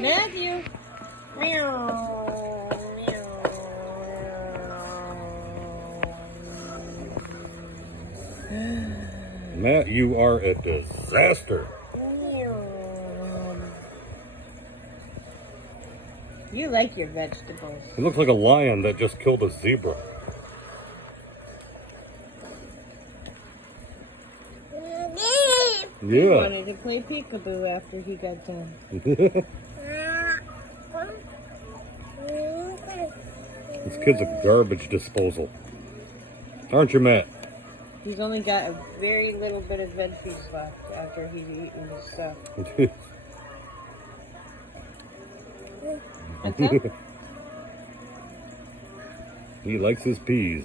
Matthew. Matt, you are a disaster. You like your vegetables. He looks like a lion that just killed a zebra. He Yeah. wanted to play peekaboo after he got done. This kid's a garbage disposal. Aren't you, Matt? He's only got a very little bit of veggies left after he's eaten his stuff. He likes his peas.